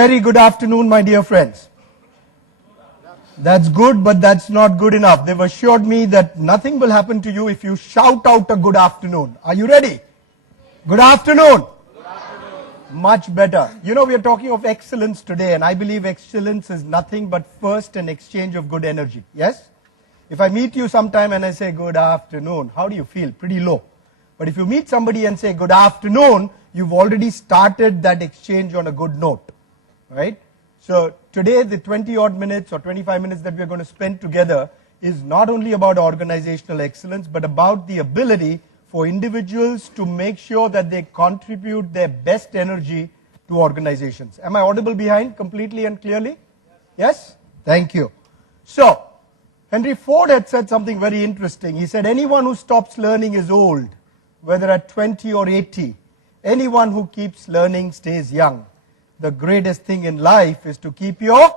Very good afternoon, my dear friends. That's good, but that's not good enough. They've assured me that nothing will happen to you if you shout out a good afternoon. Are you ready? Good afternoon. Good afternoon. Much better. You know, we are talking of excellence today, and I believe excellence is nothing but first an exchange of good energy. Yes? If I meet you sometime and I say good afternoon, how do you feel? Pretty low. But if you meet somebody and say good afternoon, you've already started that exchange on a good note. Right? So today the 20 odd minutes or 25 minutes that we're going to spend together is not only about organizational excellence, but about the ability for individuals to make sure that they contribute their best energy to organizations. Am I audible behind completely and clearly? Yes? Thank you. So, Henry Ford had said something very interesting. He said, anyone who stops learning is old, whether at 20 or 80. Anyone who keeps learning stays young. The greatest thing in life is to keep your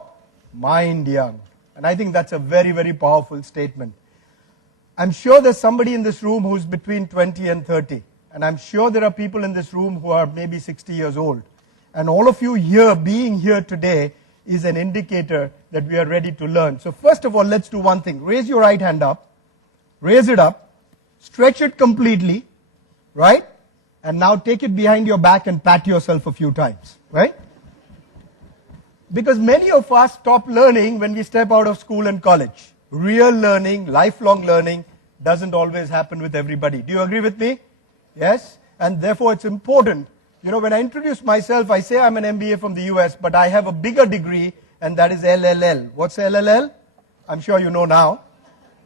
mind young. And I think that's a very, very powerful statement. I'm sure there's somebody in this room who's between 20 and 30. And I'm sure there are people in this room who are maybe 60 years old. And all of you here, being here today, is an indicator that we are ready to learn. So first of all, let's do one thing. Raise your right hand up. Raise it up. Stretch it completely. Right? And now take it behind your back and pat yourself a few times. Right? Because many of us stop learning when we step out of school and college. Real learning, lifelong learning, doesn't always happen with everybody. Do you agree with me? Yes? And therefore it's important. You know, when I introduce myself, I say I'm an MBA from the US, but I have a bigger degree, and that is LLL. What's LLL? I'm sure you know now.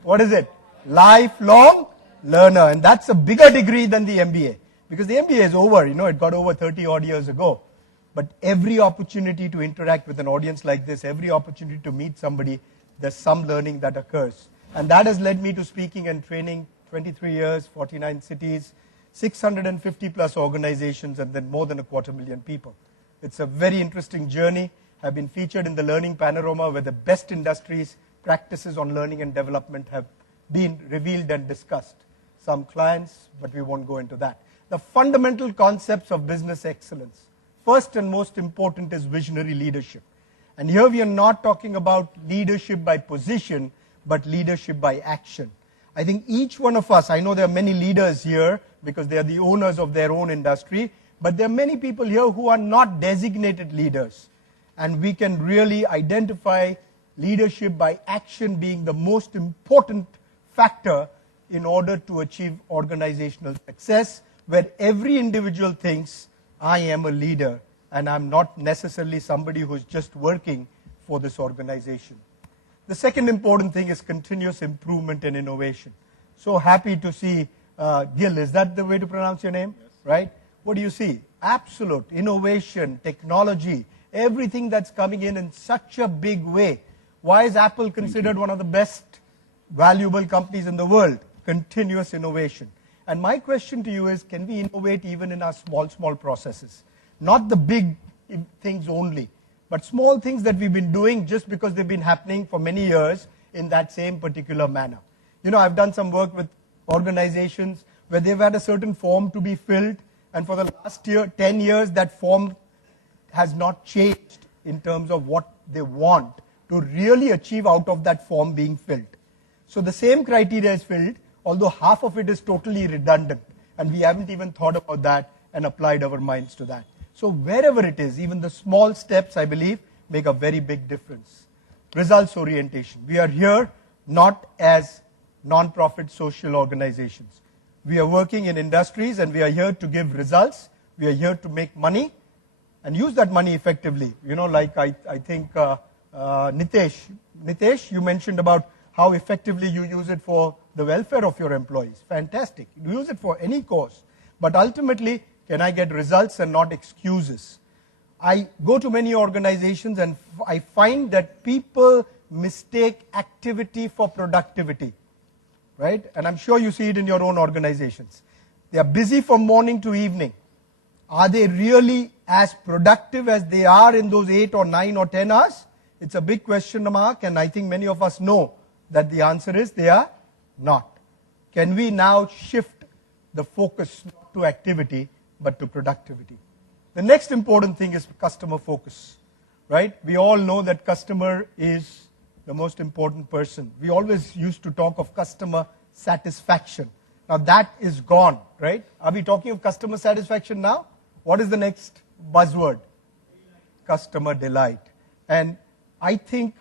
What is it? Lifelong learner. And that's a bigger degree than the MBA. Because the MBA is over, you know, it got over 30 odd years ago. But every opportunity to interact with an audience like this, every opportunity to meet somebody, there's some learning that occurs. And that has led me to speaking and training 23 years, 49 cities, 650 plus organizations, and then more than 250,000 people. It's a very interesting journey. I've been featured in the Learning Panorama where the best industries, practices on learning and development have been revealed and discussed. Some clients, but we won't go into that. The fundamental concepts of business excellence. First and most important is visionary leadership. And here we are not talking about leadership by position, but leadership by action. I think each one of us, I know there are many leaders here because they are the owners of their own industry, but there are many people here who are not designated leaders. And we can really identify leadership by action being the most important factor in order to achieve organizational success, where every individual thinks, I am a leader, and I'm not necessarily somebody who's just working for this organization. The second important thing is continuous improvement and innovation. So happy to see Gil. Is that the way to pronounce your name? Yes. Right? What do you see? Absolute innovation, technology, everything that's coming in such a big way. Why is Apple considered one of the best valuable companies in the world? Continuous innovation. And my question to you is, can we innovate even in our small processes? Not the big things only, but small things that we've been doing just because they've been happening for many years in that same particular manner. You know, I've done some work with organizations where they've had a certain form to be filled, and for the last 10 years, that form has not changed in terms of what they want to really achieve out of that form being filled. So the same criteria is filled, although half of it is totally redundant, and we haven't even thought about that and applied our minds to that. So wherever it is, even the small steps, I believe, make a very big difference. Results orientation. We are here not as non-profit social organizations. We are working in industries, and we are here to give results. We are here to make money and use that money effectively. You know, like I think Nitesh, you mentioned about how effectively you use it for the welfare of your employees. Fantastic. You use it for any cause. But ultimately, can I get results and not excuses? I go to many organizations and I find that people mistake activity for productivity. Right? And I'm sure you see it in your own organizations. They are busy from morning to evening. Are they really as productive as they are in those 8 or 9 or 10 hours? It's a big question mark, and I think many of us know that the answer is they are not. Can we now shift the focus not to activity but to productivity? The next important thing is customer focus. right? We all know that customer is the most important person. We always used to talk of customer satisfaction. Now that is gone, right? Are we talking of customer satisfaction now? What is the next buzzword? Customer delight. And I think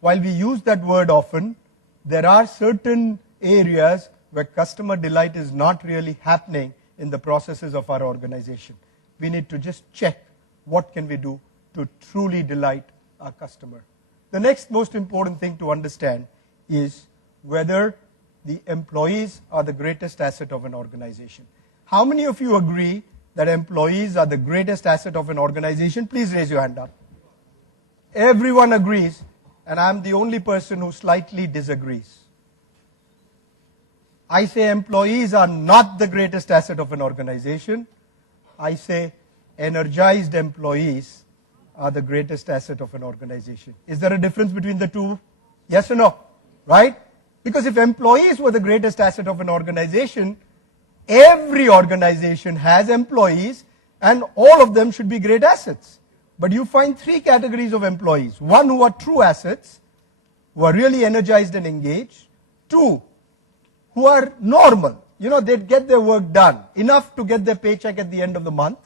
while we use that word often, there are certain areas where customer delight is not really happening in the processes of our organization. We need to just check what can we do to truly delight our customer. The next most important thing to understand is whether the employees are the greatest asset of an organization. How many of you agree that employees are the greatest asset of an organization? Please raise your hand up. Everyone agrees, and I'm the only person who slightly disagrees. I say employees are not the greatest asset of an organization. I say energized employees are the greatest asset of an organization. Is there a difference between the two? Yes or no? Right? Because if employees were the greatest asset of an organization, every organization has employees and all of them should be great assets. But you find three categories of employees. One, who are true assets, who are really energized and engaged. Two, who are normal. You know, they get their work done, enough to get their paycheck at the end of the month,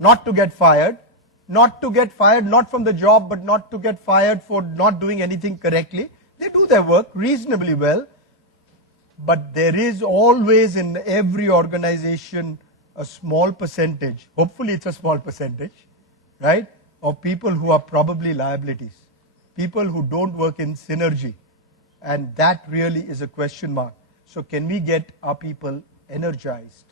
not to get fired. Not to get fired, not from the job, but not to get fired for not doing anything correctly. They do their work reasonably well. But there is always in every organization a small percentage, hopefully it's a small percentage, right, of people who are probably liabilities. People who don't work in synergy. And that really is a question mark. So can we get our people energized?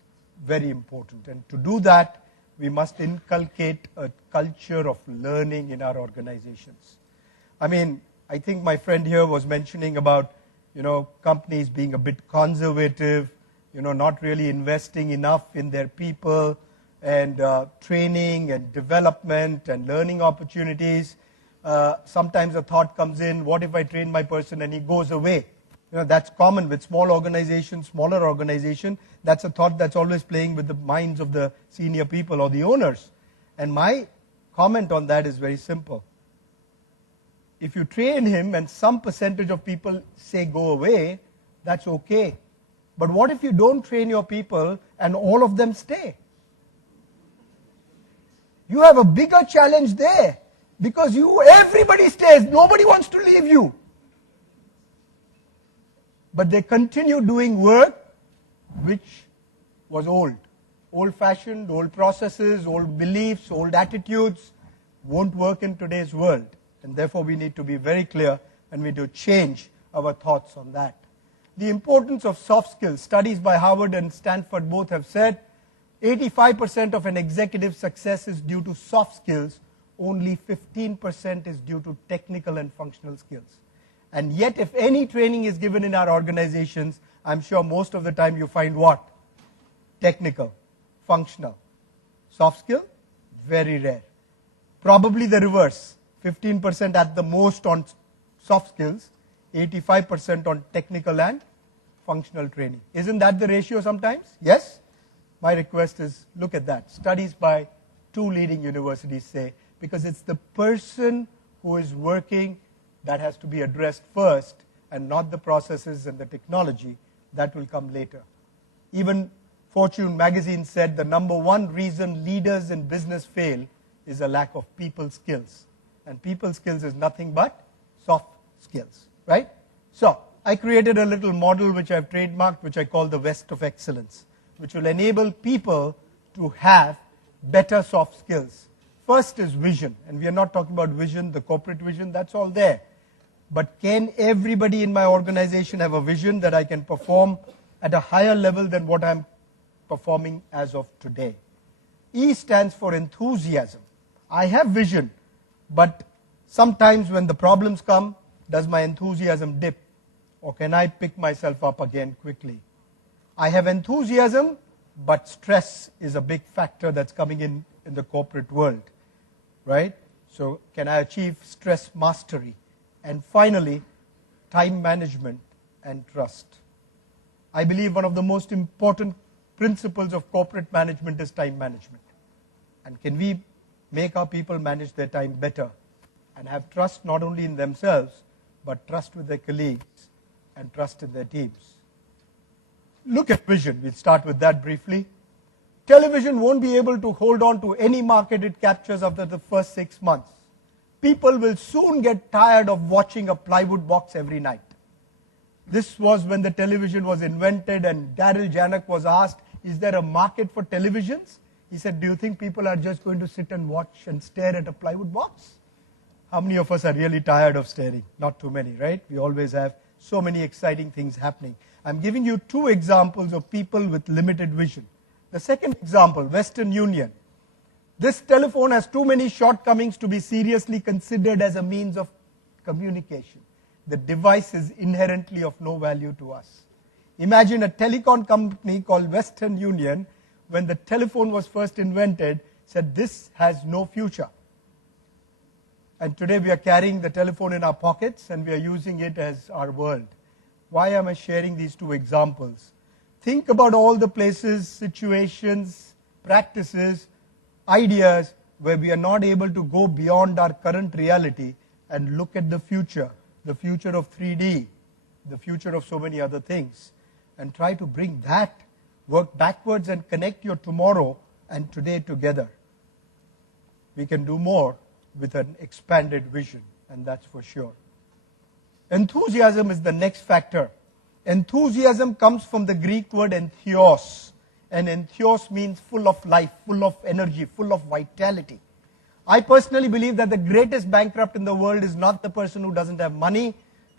Very important. And to do that, we must inculcate a culture of learning in our organizations. I mean, I think my friend here was mentioning about, companies being a bit conservative, not really investing enough in their people and training and development and learning opportunities. Sometimes a thought comes in, what if I train my person and he goes away? That's common with small organizations, smaller organization. That's a thought that's always playing with the minds of the senior people or the owners. And my comment on that is very simple. If you train him and some percentage of people say go away, that's okay. But what if you don't train your people and all of them stay? You have a bigger challenge there because everybody stays. Nobody wants to leave you. But they continue doing work which was old-fashioned, old processes, old beliefs, old attitudes, won't work in today's world. And therefore we need to be very clear and we need to change our thoughts on that. The importance of soft skills. Studies by Harvard and Stanford both have said 85% of an executive's success is due to soft skills, only 15% is due to technical and functional skills. And yet, if any training is given in our organizations, I'm sure most of the time you find what? Technical, functional. Soft skill? Very rare. Probably the reverse. 15% at the most on soft skills, 85% on technical and functional training. Isn't that the ratio sometimes? Yes? My request is look at that. Studies by two leading universities say, because it's the person who is working that has to be addressed first and not the processes and the technology that will come later. Even Fortune magazine said the number one reason leaders in business fail is a lack of people skills. And people skills is nothing but soft skills, right? So I created a little model which I've trademarked, which I call the West of Excellence, which will enable people to have better soft skills. First is vision, and we are not talking about vision, the corporate vision, that's all there. But can everybody in my organization have a vision that I can perform at a higher level than what I'm performing as of today? E stands for enthusiasm. I have vision, but sometimes when the problems come, does my enthusiasm dip? Or can I pick myself up again quickly? I have enthusiasm, but stress is a big factor that's coming in the corporate world, right? So can I achieve stress mastery? And finally, time management and trust. I believe one of the most important principles of corporate management is time management. And can we make our people manage their time better? and have trust not only in themselves, but trust with their colleagues and trust in their teams. Look at vision. We'll start with that briefly. Television won't be able to hold on to any market it captures after the first 6 months. People will soon get tired of watching a plywood box every night. This was when the television was invented and Daryl Janak was asked, is there a market for televisions? He said, do you think people are just going to sit and watch and stare at a plywood box? How many of us are really tired of staring? Not too many, right? We always have so many exciting things happening. I'm giving you 2 examples of people with limited vision. The second example, Western Union. This telephone has too many shortcomings to be seriously considered as a means of communication. The device is inherently of no value to us. Imagine a telecom company called Western Union, when the telephone was first invented, said this has no future. And today we are carrying the telephone in our pockets and we are using it as our world. Why am I sharing these 2 examples? Think about all the places, situations, practices, ideas where we are not able to go beyond our current reality and look at the future of 3D, the future of so many other things, and try to bring that, work backwards and connect your tomorrow and today together. We can do more with an expanded vision, and that's for sure. Enthusiasm is the next factor. Enthusiasm comes from the Greek word entheos, and entheos means full of life, full of energy, full of vitality. I personally believe that the greatest bankrupt in the world is not the person who doesn't have money.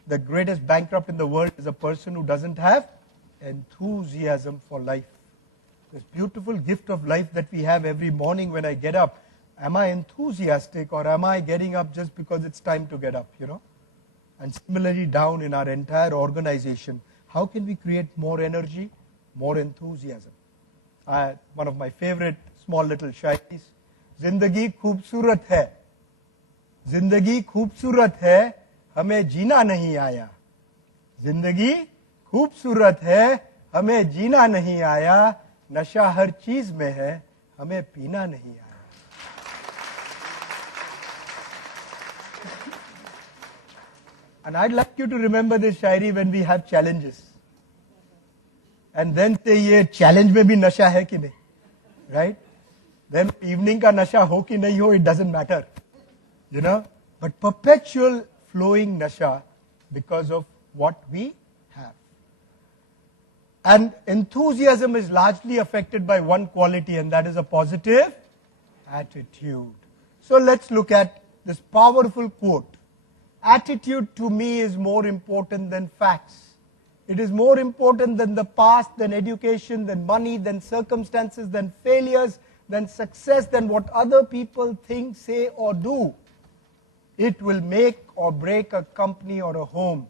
The greatest bankrupt in the world is a person who doesn't have enthusiasm for life. This beautiful gift of life that we have every morning when I get up. Am I enthusiastic or am I getting up just because it's time to get up, And similarly down in our entire organization, how can we create more energy, more enthusiasm? One of my favorite small little shairis, Zindagi खूबसूरत है, जिंदगी खूबसूरत है, हमें जीना नहीं आया. जिंदगी खूबसूरत है, हमें जीना नहीं आया, नशा हर चीज में है, हमें पीना नहीं आया. And I'd like you to remember this shairi when we have challenges. And then say, ये challenge में भी नशा है कि नहीं, right? Then evening का नशा हो कि नहीं हो, it doesn't matter, But perpetual flowing nasha because of what we have. And enthusiasm is largely affected by one quality, and that is a positive attitude. So let's look at this powerful quote. Attitude to me is more important than facts. It is more important than the past, than education, than money, than circumstances, than failures, than success, than what other people think, say, or do. It will make or break a company or a home.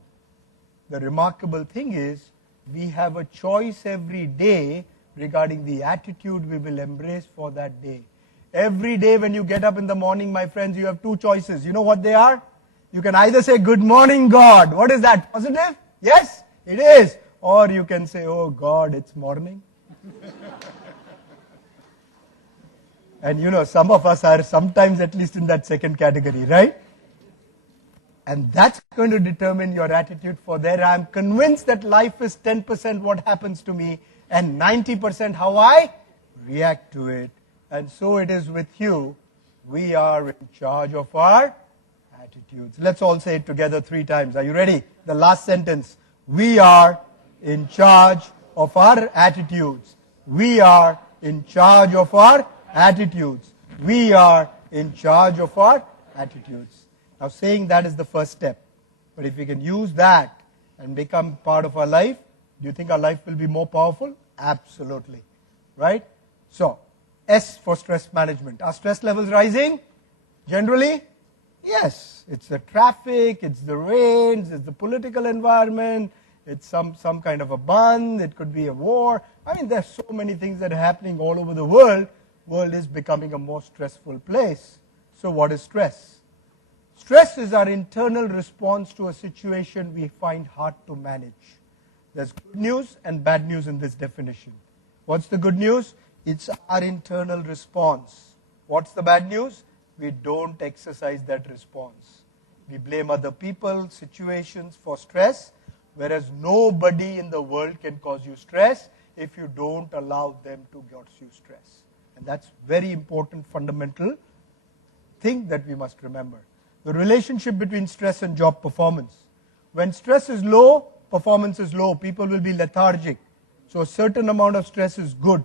The remarkable thing is, we have a choice every day regarding the attitude we will embrace for that day. Every day when you get up in the morning, my friends, you have 2 choices. You know what they are? You can either say, good morning, God. What is that? Positive? Yes, it is. Or you can say, oh God, it's morning. And some of us are sometimes at least in that second category, right? And that's going to determine your attitude for there. I'm convinced that life is 10% what happens to me and 90% how I react to it. And so it is with you. We are in charge of our attitudes. Let's all say it together 3 times. Are you ready? The last sentence. We are in charge of our attitudes. We are in charge of our attitudes. We are in charge of our attitudes. Now saying that is the first step. But if we can use that and become part of our life, do you think our life will be more powerful? Absolutely. Right? So, S for stress management. Are stress levels rising? Generally? Yes. It's the traffic, it's the rains, it's the political environment, it's some kind of a bun, it could be a war. I mean, there's so many things that are happening all over the world. World is becoming a more stressful place. So what is stress? Stress is our internal response to a situation we find hard to manage. There's good news and bad news in this definition. What's the good news? It's our internal response. What's the bad news? we don't exercise that response. We blame other people, situations for stress, whereas nobody in the world can cause you stress if you don't allow them to cause you stress. And that's very important, fundamental thing that we must remember. The relationship between stress and job performance. When stress is low, performance is low. People will be lethargic. So a certain amount of stress is good.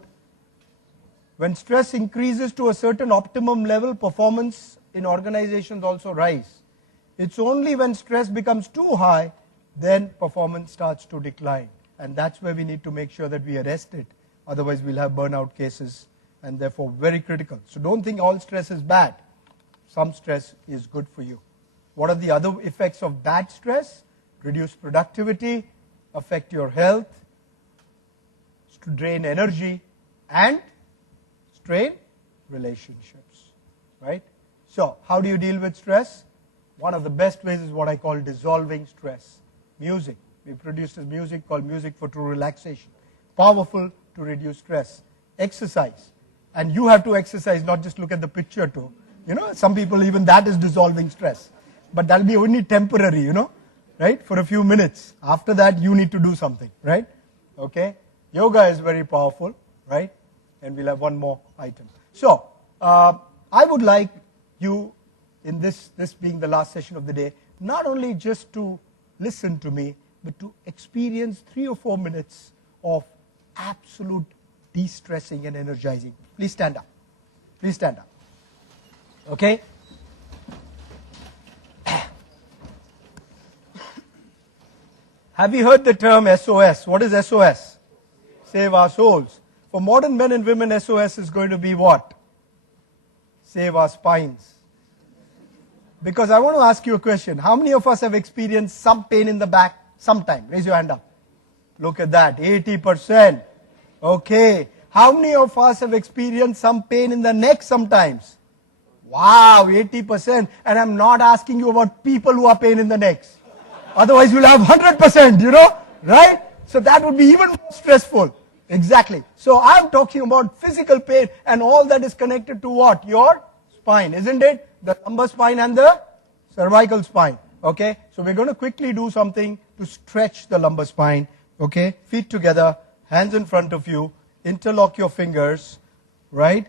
When stress increases to a certain optimum level, performance in organizations also rise. It's only when stress becomes too high, then performance starts to decline. And that's where we need to make sure that we arrest it. Otherwise, we'll have burnout cases, and therefore very critical. So don't think all stress is bad. Some stress is good for you. What are the other effects of bad stress? Reduce productivity, affect your health, drain energy, and strain relationships. Right? So, how do you deal with stress? One of the best ways is what I call dissolving stress. Music. We produced a music called Music for True Relaxation. Powerful to reduce stress. Exercise. And you have to exercise, not just look at the picture too. You know, some people, even that is dissolving stress. But that'll be only temporary, you know, right? For a few minutes. After that, you need to do something, right? Okay? Yoga is very powerful, right? And we'll have one more item. So, I would like you, in this being the last session of the day, not only just to listen to me, but to experience 3 or 4 minutes of absolute de-stressing and energizing. Please stand up. Please stand up. Okay? Have you heard the term SOS? What is SOS? Save our souls. For modern men and women, SOS is going to be what? Save our spines. Because I want to ask you a question. How many of us have experienced some pain in the back sometime? Raise your hand up. Look at that, 80%. Okay. How many of us have experienced some pain in the neck sometimes? Wow, 80%. And I'm not asking you about people who are pain in the necks. Otherwise you'll have 100%, you know, right? So that would be even more stressful. Exactly. So I'm talking about physical pain, and all that is connected to what? Your spine, isn't it? The lumbar spine and the cervical spine. Okay? So we're going to quickly do something to stretch the lumbar spine. Okay? Feet together, hands in front of you, interlock your fingers, right?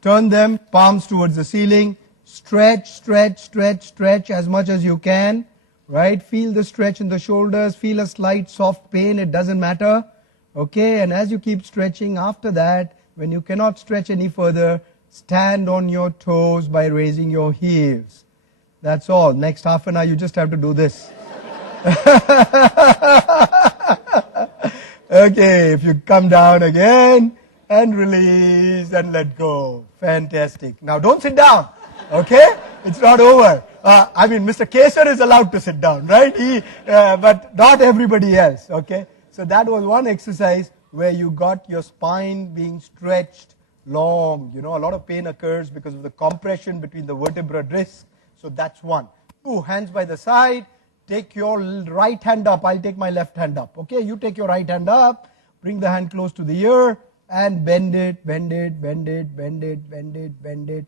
Turn them, palms towards the ceiling. Stretch, stretch, stretch, stretch as much as you can. Right? Feel the stretch in the shoulders. Feel a slight soft pain. It doesn't matter. Okay? And as you keep stretching, after that, when you cannot stretch any further, stand on your toes by raising your heels. That's all. Next half an hour, you just have to do this. Okay, if you come down again, and release, and let go. Fantastic. Now don't sit down. Okay? It's not over. I mean, Mr. Kesar is allowed to sit down, right? But not everybody else. Okay? So that was one exercise where you got your spine being stretched long. You know, a lot of pain occurs because of the compression between the vertebral discs. So that's one. 2, hands by the side. Take your right hand up. I'll take my left hand up. Okay, you take your right hand up. Bring the hand close to the ear and bend it, bend it, bend it, bend it, bend it, bend it.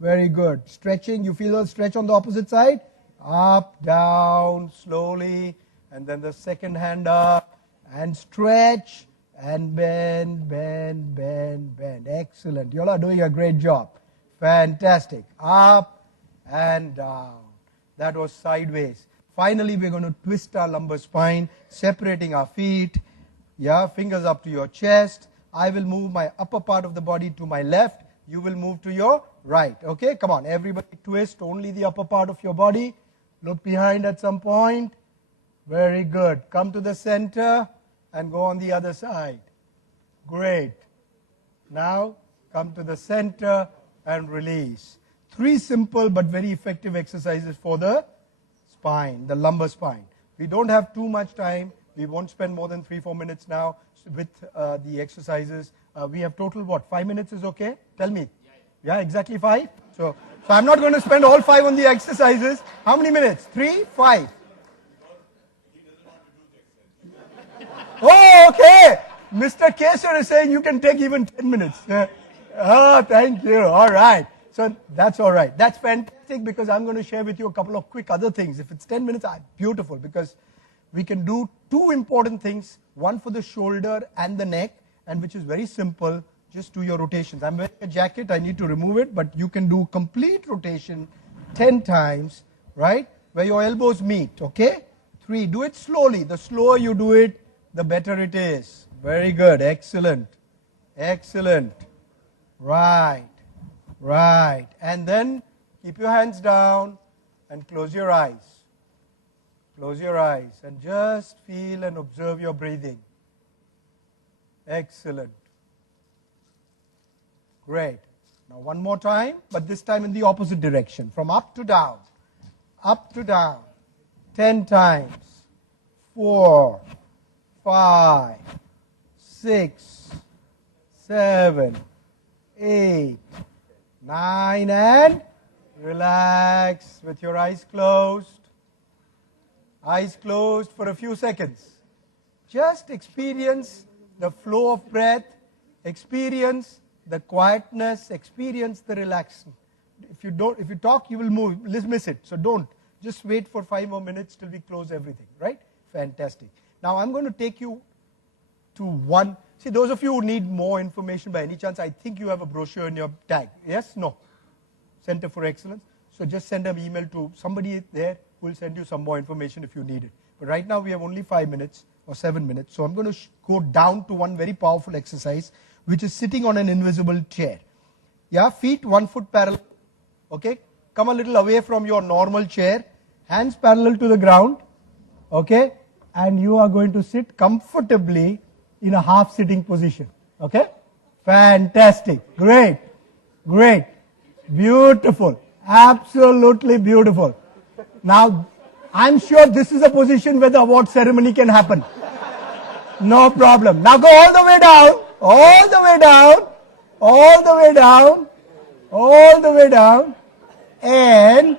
Very good. Stretching. You feel a stretch on the opposite side? Up, down, slowly. And then the second hand up. And stretch. And bend, bend, bend, bend. Excellent. You all are doing a great job. Fantastic. Up and down. That was sideways. Finally, we're going to twist our lumbar spine, separating our feet. Yeah, fingers up to your chest. I will move my upper part of the body to my left. You will move to your right. Okay, come on. Everybody twist only the upper part of your body. Look behind at some point. Very good. Come to the center and go on the other side. Great. Now, come to the center and release. 3 simple but very effective exercises for the spine, the lumbar spine. We don't have too much time. We won't spend more than 3-4 minutes now with the exercises. We have total what? 5 minutes is okay? Tell me. Yeah, exactly 5? So I'm not going to spend all 5 on the exercises. How many minutes? 3? 5? Oh, okay. Mr. Kesar is saying you can take even 10 minutes. Oh, thank you. All right. So that's all right. That's fantastic because I'm going to share with you a couple of quick other things. If it's 10 minutes, beautiful, because we can do two important things, one for the shoulder and the neck, and which is very simple. Just do your rotations. I'm wearing a jacket, I need to remove it, but you can do complete rotation 10 times, right? Where your elbows meet, okay? 3, do it slowly. The slower you do it, the better it is. Very good, excellent, excellent. Right, right. And then keep your hands down and close your eyes. Close your eyes and just feel and observe your breathing. Excellent. Great. Now one more time, but this time in the opposite direction, from up to down. Up to down. 10 times. 4, 5, 6, 7, 8, 9, and relax with your eyes closed. Eyes closed for a few seconds. Just experience the flow of breath, experience the quietness, experience the relaxation. If you talk, you will miss it. So don't. Just wait for 5 more minutes till we close everything, right? Fantastic. Now I'm going to take you to one. See, those of you who need more information by any chance, I think you have a brochure in your tag. Yes? No? Center for Excellence. So just send an email to somebody there who will send you some more information if you need it. But right now we have only 5 minutes or 7 minutes. So I'm going to go down to one very powerful exercise, which is sitting on an invisible chair. Yeah, feet 1 foot parallel. Okay, come a little away from your normal chair. Hands parallel to the ground. Okay, and you are going to sit comfortably in a half sitting position. Okay, fantastic, great, great, beautiful, absolutely beautiful. Now, I'm sure this is a position where the award ceremony can happen. No problem. Now go all the way down, all the way down, all the way down, all the way down, and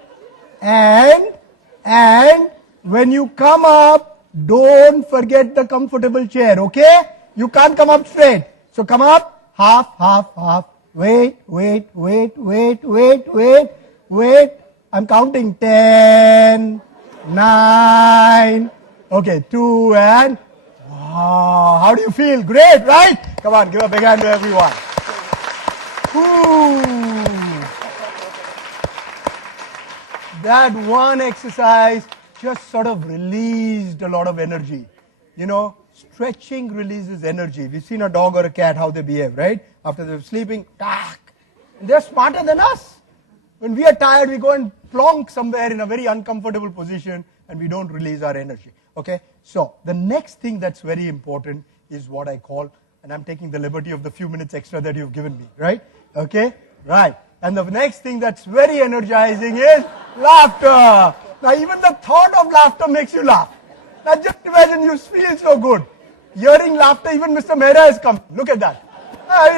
when you come up, don't forget the comfortable chair, okay? You can't come up straight. So come up, half, half, half. Wait. I'm counting 10, 9. Okay, 2 and wow. How do you feel? Great, right? Come on, give a big hand to everyone. Ooh. That one exercise just sort of released a lot of energy. You know, stretching releases energy. We've seen a dog or a cat, how they behave, right? After they're sleeping, they're smarter than us. When we are tired, we go and plonk somewhere in a very uncomfortable position and we don't release our energy. Okay? So, the next thing that's very important is what I call, and I'm taking the liberty of the few minutes extra that you've given me, right? Okay? Right. And the next thing that's very energizing is laughter. Now, even the thought of laughter makes you laugh. Now, just imagine you feel so good. Hearing laughter, even Mr. Mehra has come. Look at that.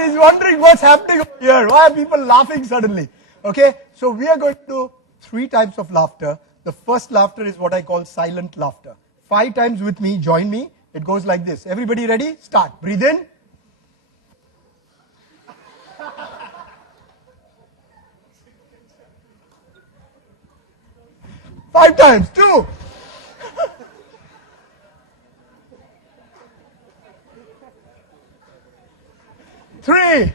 He's wondering what's happening here. Why are people laughing suddenly? Okay, so we are going to do 3 types of laughter. The first laughter is what I call silent laughter. 5 times with me, join me. It goes like this. Everybody ready? Start. Breathe in. Five times. 2. 3.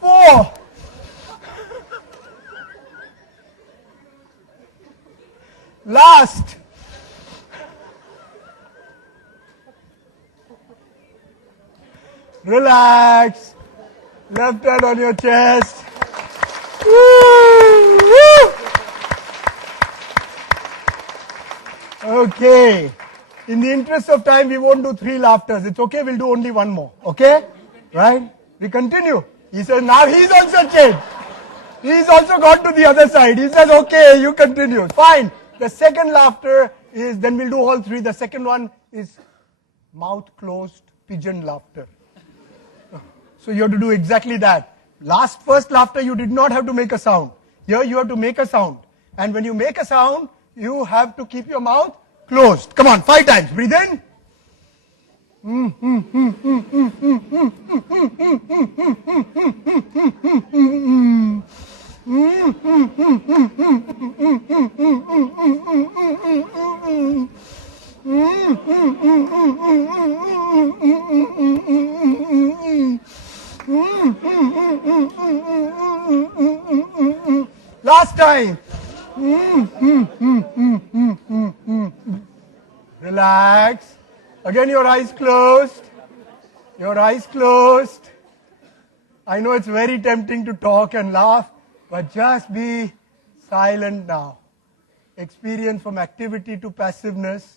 4. Last. Relax. Left hand on your chest. Woo, woo. Okay. In the interest of time, we won't do 3 laughters. It's okay, we'll do only 1 more. Okay? Right? We continue. He says, now he's also changed. He's also gone to the other side. He says, okay, you continue. Fine. The second laughter is, then we'll do all 3. The second one is mouth closed, pigeon laughter. So you have to do exactly that. First laughter, you did not have to make a sound. Here you have to make a sound. And when you make a sound, you have to keep your mouth closed. Come on, 5 times. Breathe in. Last time. Relax. Again, your eyes closed. Your eyes closed. I know it's very tempting to talk and laugh, but just be silent now. Experience from activity to passiveness.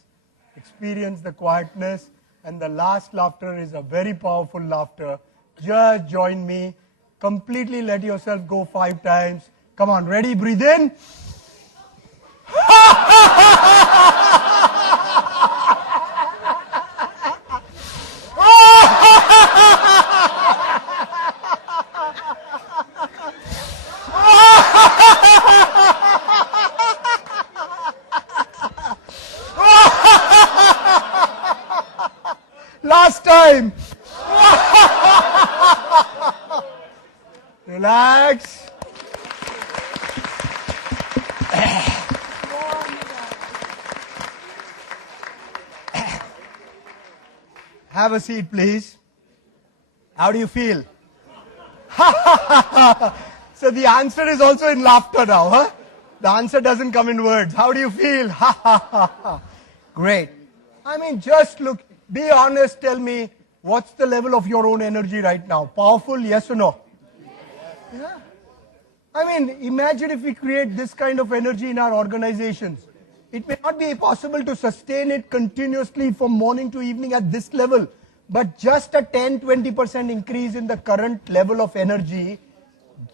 Experience the quietness. And the last laughter is a very powerful laughter. Just join me. Completely let yourself go 5 times. Come on, ready? Breathe in. Last time. Relax. Have a seat, please. How do you feel? So the answer is also in laughter now, huh? The answer doesn't come in words. How do you feel? Great. I mean, just look, be honest, tell me, what's the level of your own energy right now? Powerful, yes or no? Yes. Yeah. I mean, imagine if we create this kind of energy in our organizations. It may not be possible to sustain it continuously from morning to evening at this level, but just a 10-20% increase in the current level of energy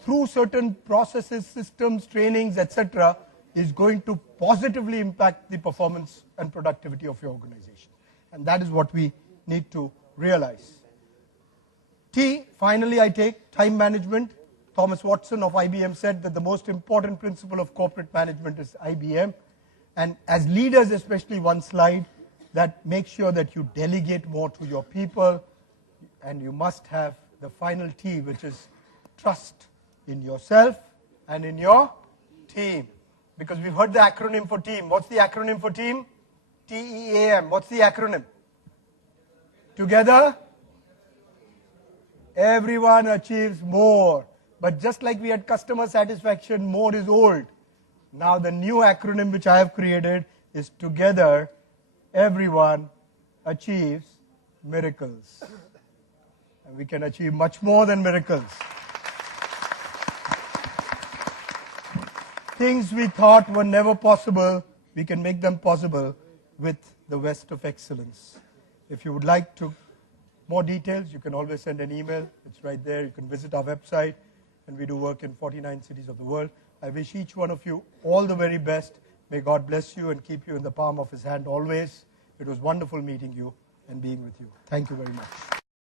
through certain processes, systems, trainings, etc., is going to positively impact the performance and productivity of your organization. And that is what we need to realize. T, finally I take time management. Thomas Watson of IBM said that the most important principle of corporate management is IBM. And as leaders, especially one slide, that make sure that you delegate more to your people. And you must have the final T, which is trust in yourself and in your team. Because we've heard the acronym for team. What's the acronym for team? TEAM. What's the acronym? Together, everyone achieves more. But just like we had customer satisfaction, more is old. Now the new acronym which I have created is together, everyone achieves miracles. And we can achieve much more than miracles. Things we thought were never possible, we can make them possible with the West of Excellence. If you would like more details, you can always send an email. It's right there. You can visit our website. And we do work in 49 cities of the world. I wish each one of you all the very best. May God bless you and keep you in the palm of His hand always. It was wonderful meeting you and being with you. Thank you very much.